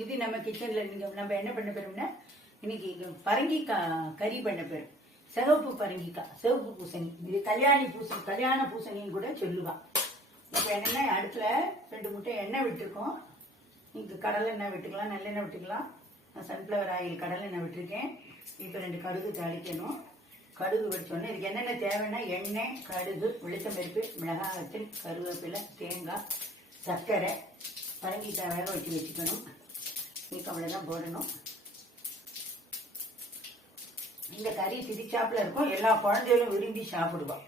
இது நம்ம கிச்சன்ல நம்ம என்ன பண்ண போறோம்னா இன்னைக்கு பரங்கிக்காய் கறி பண்ண போறோம். சிவப்பு பரங்கிக்காய், சிவப்பு பூசணி. இது கல்யாண பூசணின்னு கூட சொல்லுவான். இப்ப என்னன்னா அடுப்புல 2 முட்டை எண்ணெய் விட்டுருக்கோம். நீங்க கடலை எண்ணெய் விட்டுக்கலாம், நல்லெண்ணெய் விட்டுக்கலாம். நான் சன்ஃபிளவர் ஆயில் கடலை எண்ணெய் விட்டுருக்கேன். இப்ப 2 கடுகு தாளிக்கணும். கடுகு வெடிச்சோடனே இதுக்கு என்னென்ன தேவைன்னா எண்ணெய், கடுகு, வெளுத்தம்பருப்பு, மிளகாய்த்தூள், கருவேப்பிலை, தேங்காய், சர்க்கரை, பரங்கிக்காய் வேக வச்சு வச்சுக்கணும். இதுக்கு அவ்வளோதான் போடணும். இந்த கறி திரிச்சாப்புல இருக்கும், எல்லா குழந்தைகளும் விரும்பி சாப்பிடுவோம்.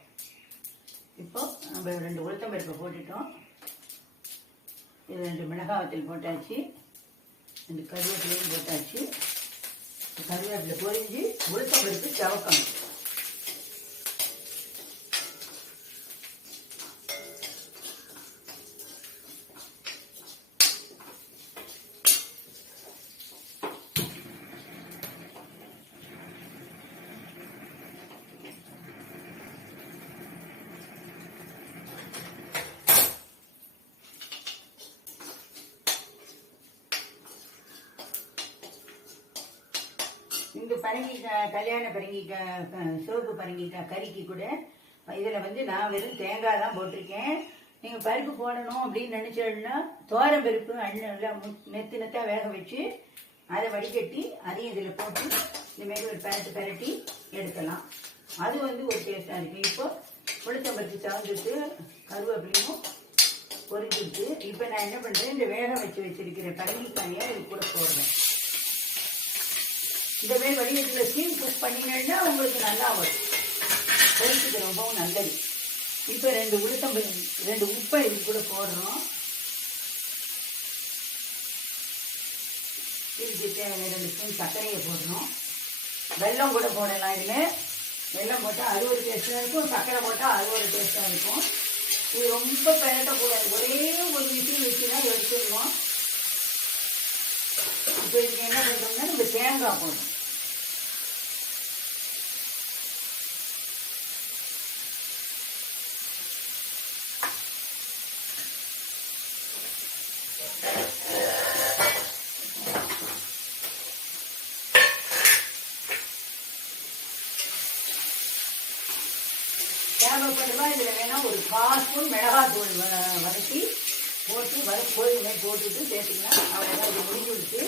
இப்போ நம்ம 2 உளுத்தம்பருப்பை போட்டுட்டோம். இது 2 மிளகாய்த்தூள் போட்டாச்சு, 2 கருவேப்பிலையும் போட்டாச்சு. கருவேப்பிலை பொரிஞ்சு உளுத்தம்பருப்பு சவக்கணும். இந்த பரங்கிக்காய், கல்யாண பரங்கிக்காய், சிவப்பு பரங்கிக்காய் கறிக்கு கூட இதில் நான் வெறும் தேங்காய் தான் போட்டிருக்கேன். நீங்கள் பருப்பு போடணும் அப்படின்னு நினச்சோன்னா தோரம் பருப்பு எல்லாம் நெத்தாக வேக வச்சு அதை வடிகட்டி அதையும் இதில் போட்டு இந்தமாரி ஒரு பெரட்டி எடுக்கலாம். அது ஒரு டேஸ்டாக இருக்கும். இப்போ உளுத்தம்பருப்பு சவந்துட்டு கருவேப்பிலையும் பொரிஞ்சுட்டு இப்போ நான் என்ன பண்ணுறேன், இந்த வேக வச்சிருக்கிற பரங்கிக்காயை இது கூட போடுறேன். இந்த மாதிரி வடிகட்டில் ஸ்டீம் குக் பண்ணினேன்னா உங்களுக்கு நல்லா வரும், பொரிச்சுக்கு ரொம்பவும் நல்லது. இப்போ 2 உப்பை இது கூட போடுறோம். இதுக்கு தேவையான 2 ஸ்பூன் சர்க்கரையை போடணும். வெல்லம் கூட போடலாம். இதில் வெல்லம் போட்டால் அது ஒரு டேஸ்ட்டாக இருக்கும், சர்க்கரை போட்டால் அது ஒரு டேஸ்ட்டாக இருக்கும். இது ரொம்ப பெரட்டக்கூடாது, ஒரே ஒரு விசில் வச்சு தான் எடுத்துடணும். இப்போ இதுக்கு என்ன பண்ணுறோம்னா நம்ம தேங்காய் போடணும். தேவைப்படுமா இதில் வேணால் ஒரு 1/4 ஸ்பூன் மிளகாத்தூள் வதக்கி போட்டு கோழிமை போட்டுட்டு சேர்த்துக்கலாம். அவ்வளோதான், இது முடிஞ்சுடுச்சு.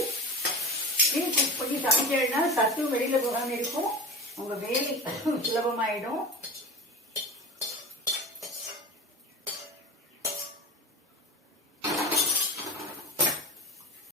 ஸ்டீம் குக் பண்ணி சமைச்சேன்னா சத்து வெளியில் போகாமல் இருக்கும், உங்கள் வேலை சுலபமாயிடும்.